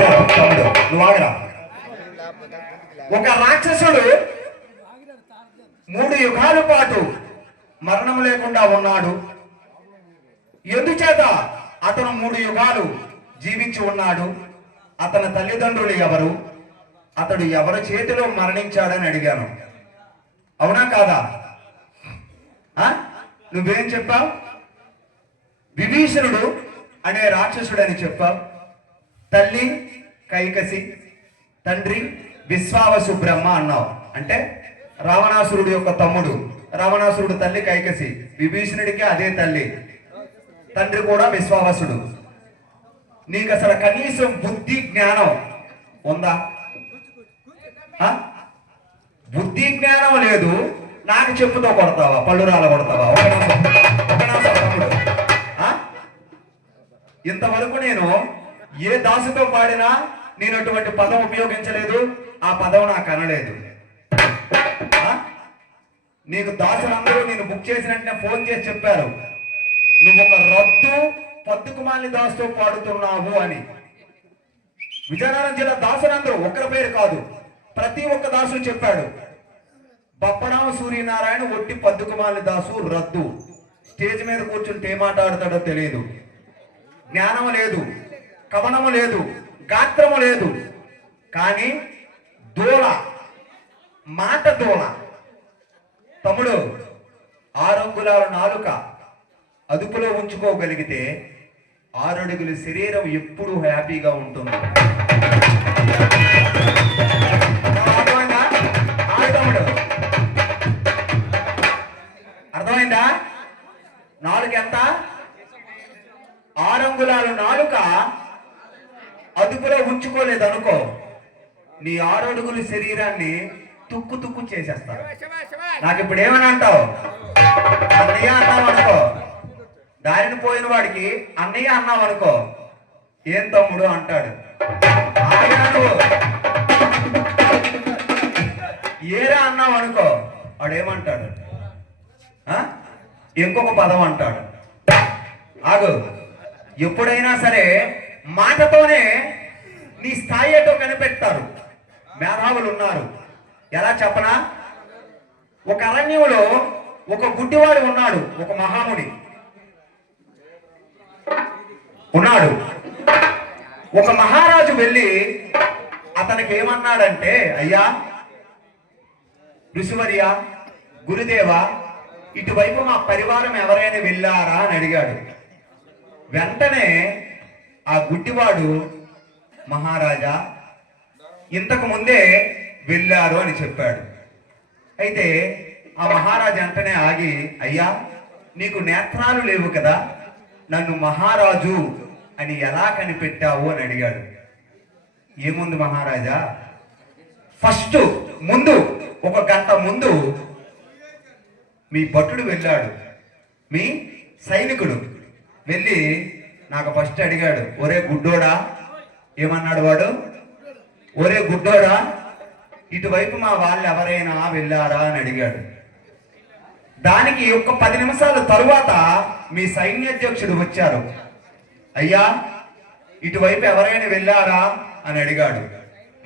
తమ్ముడు. నువ్వు ఒక రాక్షసుడు మూడు యుగాల పాటు మరణం లేకుండా ఉన్నాడు. ఎందుచేత? అతను మూడు యుగాలు జీవించి ఉన్నాడు. అతని తల్లిదండ్రులు ఎవరు? అతడు ఎవరి చేతిలో మరణించాడని అడిగాను. అవునా కాదా? ఆ? నువ్వేం చెప్పావు? విభీషణుడు అనే రాక్షసుడని చెప్పావు. తల్లి కైకసి తండ్రి విశ్వావసు బ్రహ్మ అన్నావు. అంటే రావణాసురుడు యొక్క తమ్ముడు రావణాసురుడు తల్లి కైకసి విభీషణుడికి అదే తల్లి తండ్రి కూడా విశ్వావసుడు. నీకు అసలు కనీసం బుద్ధి జ్ఞానం ఉందా? బుద్ధి జ్ఞానం లేదు. నాకు చెప్పుతో కొడతావా? పళ్ళురాల కొడతావా? ఒక నిమిషం, తమ్ముడు. ఇంతవరకు నేను ఏ దాసుతో పాడినా నేను అటువంటి పదం ఉపయోగించలేదు. ఆ పదం నాకు అనలేదు. నీకు దాసులందరూ నేను బుక్ చేసిన వెంటనే ఫోన్ చేసి చెప్పారు. నువ్వు ఒక రద్దు పద్దుకుమాలి దాసుతో పాడుతున్నావు అని. విజయనగరం జిల్లా దాసులందరూ ఒక్కరి పేరు కాదు ప్రతి ఒక్క దాసు చెప్పాడు. బప్పనామ సూర్యనారాయణ ఒట్టి పద్దుకుమాలి దాసు రద్దు. స్టేజ్ మీద కూర్చుంటే ఏ తెలియదు. జ్ఞానం లేదు. కవనము లేదు గాత్రము లేదు. కానీ దూల మాట దూల. తమ్ముడు ఆరంగులాల నాలుక అదుపులో ఉంచుకోగలిగితే ఆరడుగుల శరీరం ఎప్పుడూ హ్యాపీగా ఉంటుంది. ఉంచుకోలేదు అనుకో నీ ఆరడుగుల శరీరాన్ని తుక్కు తుక్కు చేసేస్తారు. నాకు ఇప్పుడు ఏమని అంటావు అన్నయ్య అన్నావు అనుకో దారిని పోయిన వాడికి అన్నయ్య అన్నావు అనుకో ఏం తమ్ముడు? అంటాడు. ఏరా? అన్నావు అనుకో వాడు ఏమంటాడు ఇంకొక పదం అంటాడు. ఆగు. ఎప్పుడైనా సరే మాటతోనే నీ స్థాయి ఏటో కనిపెడతారు. మేధావులు ఉన్నారు. ఎలా చెప్పనా? ఒక అరణ్యంలో ఒక గుడ్డివాడు ఉన్నాడు. ఒక మహాముని. ఉన్నాడు. ఒక మహారాజు వెళ్ళి అతనికి ఏమన్నాడంటే అయ్యా ఋషివర్య గురుదేవ ఇటువైపు మా పరివారం ఎవరైనా వెళ్ళారా? అని అడిగాడు. వెంటనే ఆ గుడ్డివాడు మహారాజా ఇంతకు ముందే వెళ్ళారు అని చెప్పాడు. అయితే ఆ మహారాజు అంటనే ఆగి అయ్యా నీకు నేత్రాలు లేవు కదా నన్ను మహారాజు అని ఎలా కనిపెట్టావు? అని అడిగాడు. ఏముంది మహారాజా ఫస్ట్ ముందు ఒక గంట ముందు మీ భటుడు వెళ్ళాడు మీ సైనికుడు. వెళ్ళి నాకు ఫస్ట్ అడిగాడు ఒరే గుడ్డోడా ఏమన్నాడు వాడు? ఒరే గుడ్డోడా ఇటువైపు మా వాళ్ళు ఎవరైనా వెళ్ళారా అని అడిగాడు. దానికి ఒక పది నిమిషాల తరువాత మీ సైన్యాధ్యక్షుడు వచ్చారు. అయ్యా ఇటువైపు ఎవరైనా వెళ్ళారా అని అడిగాడు.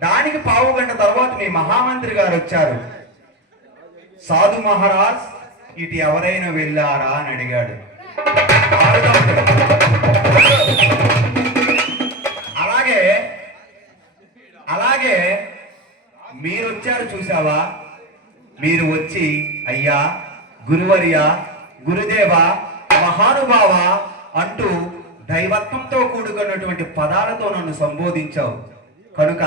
దానికి పావు గంట తర్వాత మీ మహామంత్రి గారు వచ్చారు. సాధు మహారాజ్ ఇటు ఎవరైనా వెళ్ళారా అని అడిగాడు. మీరు వచ్చారు చూసావా మీరు వచ్చి అయ్యా గురువర్య గురుదేవ మహానుభావ అంటూ దైవత్వంతో కూడుకున్నటువంటి పదాలతో నన్ను సంబోధించావు. కనుక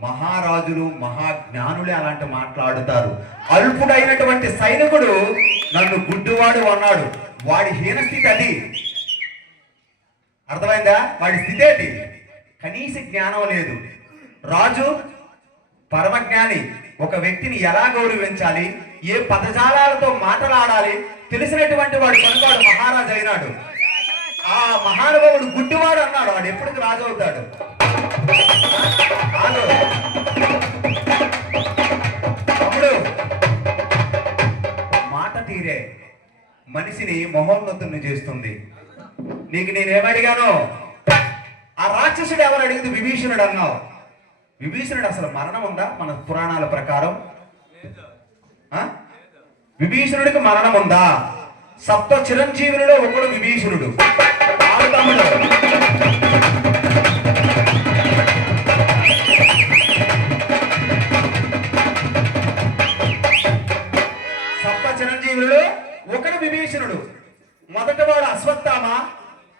మహారాజులు మహాజ్ఞానులే అలాంటి మాట్లాడుతారు. అల్పుడైనటువంటి సైనికుడు నన్ను గుడ్డువాడు అన్నాడు. వాడి హీనస్థితి అది. అర్థమైందా? వాడి స్థితి ఏంటి? కనీస జ్ఞానం లేదు. రాజు పరమజ్ఞాని ఒక వ్యక్తిని ఎలా గౌరవించాలి? ఏ పదజాలాలతో మాట్లాడాలి? తెలిసినటువంటి వాడు కనుకాడు మహారాజు అయినాడు. ఆ మహానుభావుడు గుడ్డివాడు అన్నాడు. వాడు ఎప్పటికి రాజు అవుతాడు? ఆగు. మాట తీరే. మనిషిని మొహోన్నతుని చేస్తుంది. నీకు నేనేమడిగాను ఆ రాక్షసుడు ఎవరు అడిగింది? విభీషణుడు అన్నావు. విభీషణుడు అసలు మరణం ఉందా? మన పురాణాల ప్రకారం. విభీషణుడికి మరణం ఉందా? సప్త చిరంజీవులలో ఒకడు విభీషణుడు. సప్త చిరంజీవులలో ఒకడు విభీషణుడు. మొదటి వాడు అశ్వత్థామ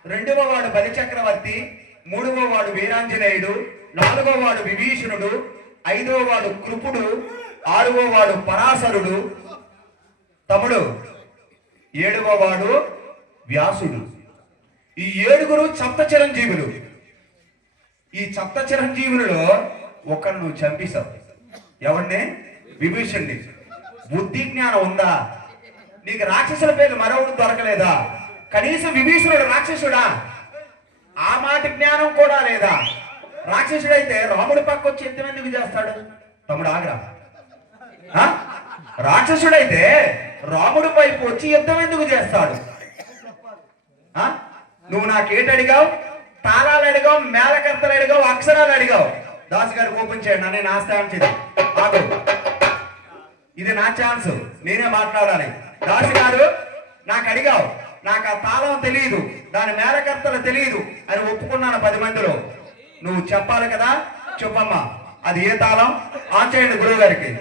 రెండవ వాడు బలిచక్రవర్తి మూడవ వాడు వీరాంజనేయుడు నాలుగవ వాడు విభీషణుడు ఐదవ వాడు కృపుడు ఆరవ వాడు పరాశరుడు. తమ్ముడు ఏడవ వాడు వ్యాసుడు. ఈ ఏడుగురు సప్త చిరంజీవులు. ఈ సప్త చిరంజీవులలో ఒకరు నువ్వు చంపేశావు. ఎవరిని విభీషణ్ణి. బుద్ధి జ్ఞానం ఉందా? నీకు రాక్షసుల పేర్లు మరొకటి దొరకలేదా? కనీసం విభీషణుడు రాక్షసుడా? ఆ మాట జ్ఞానం కూడా లేదా? రాక్షసుడైతే రాముడి పక్క వచ్చి యుద్ధం ఎందుకు చేస్తాడు? తమ్ముడు ఆగ్రా. ఆ? రాక్షసుడైతే రాముడి వైపు వచ్చి యుద్ధం ఎందుకు చేస్తాడు? ఆ? నువ్వు నాకేటి అడిగావు? తాళాలు అడిగావు? మేళకర్తలు అడిగావు? అక్షరాలు అడిగావు? దాస్ గారు ఓపెన్ చేయండి నేను ఆస్థానం చేసి ఆగు. ఇది నా ఛాన్స్. నేనే మాట్లాడాలి. దాసు గారు నాకు అడిగావు. నాకు ఆ తాళం తెలియదు. దాని మేరకర్తలు తెలియదు అని ఒప్పుకున్నాను పది మందిలో. నువ్వు చెప్పాలి కదా? చెప్పమ్మా. అది ఏ తాళం? ఆన్ చేయండి గురువు గారికి.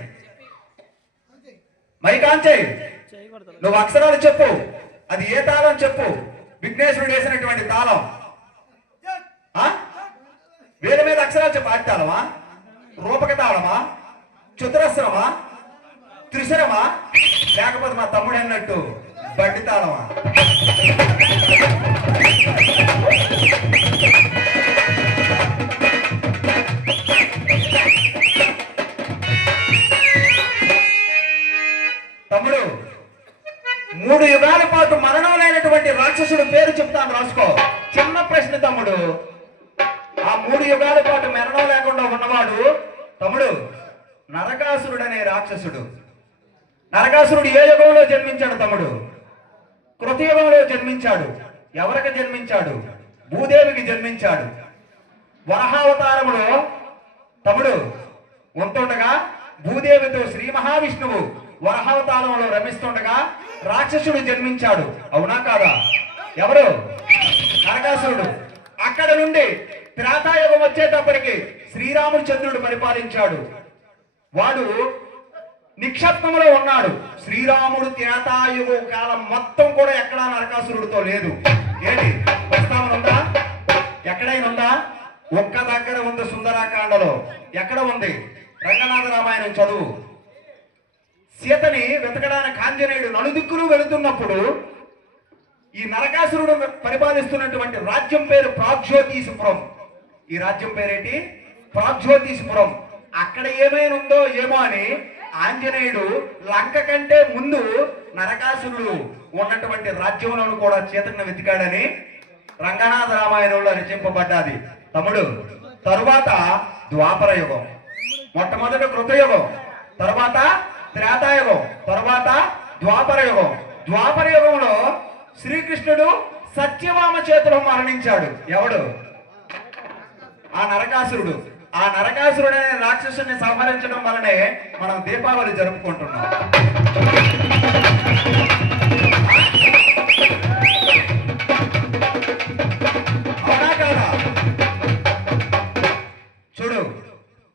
మైక్ ఆన్ చేయి. నువ్వు అక్షరాలు చెప్పు. అది ఏ తాళం చెప్పు? విఘ్నేశ్వరుడు వేసినటువంటి తాళం. ఆ? వేరే మీద అక్షరాలు చెప్పు. ఆది తాళమా? రూపక తాళమా? చతురస్రమా? త్రిశరమా? లేకపోతే మా తమ్ముడు అన్నట్టు బండి తాళమా? ప్రశ్న ఆ మూడు యుగాల పాటు మరణం లేకుండా ఉన్నవాడు తమ్ముడు నరకాసురుడు అనే రాక్షసుడు. నరకాసురుడు ఏ యుగంలో జన్మించాడు తమ్ముడు? కృతయుగంలో జన్మించాడు. ఎవరికి జన్మించాడు? భూదేవికి జన్మించాడు. వరహావతారములో తమ్ముడు ఉంటుండగా భూదేవితో శ్రీ మహావిష్ణువు వరహావతారంలో రమిస్తుండగా రాక్షసుడు జన్మించాడు. అవునా కాదా? ఎవరు? నరకాసురుడు. అక్కడ నుండి త్రేతాయుగం వచ్చేటప్పటికి శ్రీరామచంద్రుడు పరిపాలించాడు. వాడు నిక్షత్వంలో ఉన్నాడు. శ్రీరాముడు త్రేతాయుగ కాలం మొత్తం కూడా ఎక్కడా నరకాసురుడితో లేదు. ఏంటి? ప్రస్తావన ఉందా? ఎక్కడైనా ఉందా? ఒక్క దగ్గర ఉంది సుందరాకాండలో. ఎక్కడ ఉంది? రంగనాథ రామాయణం చదువు. సీతని వెతకడానికి ఆంజనేయుడు నలుదిక్కులు వెళుతున్నప్పుడు ఈ నరకాసురుడు పరిపాలిస్తున్నటువంటి రాజ్యం పేరు ప్రాగ్జ్యోతీసుపురం ఈ రాజ్యం పేరేంటి? ప్రాగ్జ్యోతీసుపురం అక్కడ ఏమైనా ఉందో ఏమో అని ఆంజనేయుడు లంక కంటే ముందు నరకాసురుడు ఉన్నటువంటి రాజ్యంలోను కూడా చేతన వెతికాడని రంగనాథ రామాయణంలో రచింపబడ్డాది. తమ్ముడు తరువాత ద్వాపర యుగం మొట్టమొదటి కృతయుగం తర్వాత త్రేతాయుగం తర్వాత ద్వాపర యుగం. ద్వాపర యుగంలో శ్రీకృష్ణుడు సత్యవామ చేతిలో మరణించాడు. ఎవడు? ఆ నరకాసురుడు. ఆ నరకాసురుడు అనే రాక్షసుని సంహరించడం వలనే మనం దీపావళి జరుపుకుంటున్నాం. అవునా చూడు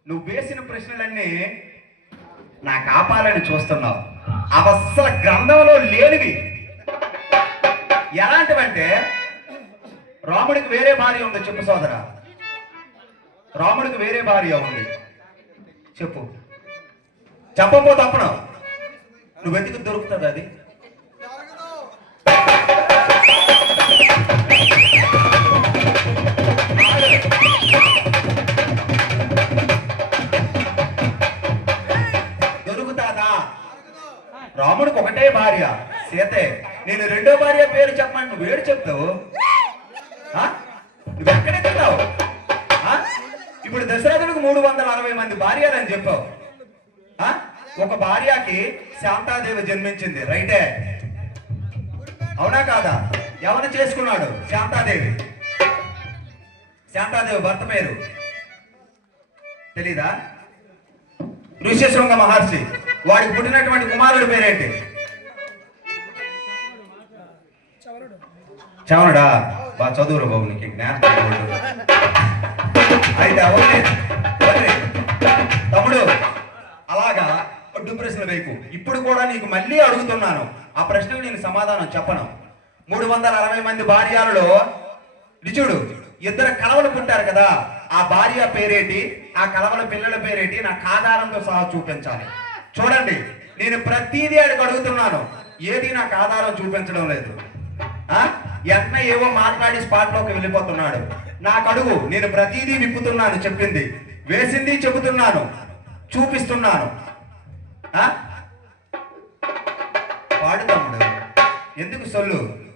నువ్వు వేసిన ప్రశ్నలన్నీ నా కాపాలని చూస్తున్నావు. అవసర గ్రంథంలో లేనివి. ఎలాంటివంటే రాముడికి వేరే భార్య ఉంది చెప్పు సోదర. రాముడికి వేరే భార్య ఉంది. చెప్పు. చెప్పపో తప్పన. నువ్వు వెతికి దొరుకుతుంది అది? దొరుకుతాదా? రాముడికి ఒకటే భార్య సీతే. నేను రెండో భార్య పేరు చెప్పండి నువ్వు ఏడు చెప్తావు? ఆ? నువ్వు ఎక్కడెక్కుతావు ఆ? ఇప్పుడు దశరథుడికి మూడు వందల అరవై మంది భార్యలు అని చెప్పావు. ఆ? ఒక భార్యకి శాంతాదేవి జన్మించింది రైటే? అవునా కాదా? ఎవరిని చేసుకున్నాడు? శాంతాదేవి. శాంతాదేవి భర్త పేరు? తెలీదా? ఋష్యశృంగ మహర్షి. వాడికి పుట్టినటువంటి కుమారుడి పేరేంటి? చవనుడా? బా చదువు బాబు నీకు జ్ఞాపకం అయితే తమ్ముడు అలాగా ఒడ్డు ప్రశ్నలు వేయకు ఇప్పుడు కూడా నీకు మళ్ళీ అడుగుతున్నాను. ఆ ప్రశ్నకు నేను సమాధానం చెప్పను. మూడు వందల అరవై మంది భార్యాలలో నిజుడు ఇద్దరు కలవలు పుట్టారు కదా. ఆ భార్య పేరేటి? ఆ కలవల పిల్లల పేరేటి? నాకు ఆధారంతో సహా చూపించాలి. చూడండి నేను ప్రతిదీ అడిగి అడుగుతున్నాను. ఏది నాకు ఆధారం చూపించడం లేదు. ఆ? ఎన్న ఏవో మాట్లాడి స్పాట్లోకి వెళ్ళిపోతున్నాడు. నాకు అడుగు నేను ప్రతిదీ విప్పుతున్నాను చెప్పింది. వేసింది చెబుతున్నాను చూపిస్తున్నాను. పాడు తమ్ముడు. ఎందుకు సొల్లు?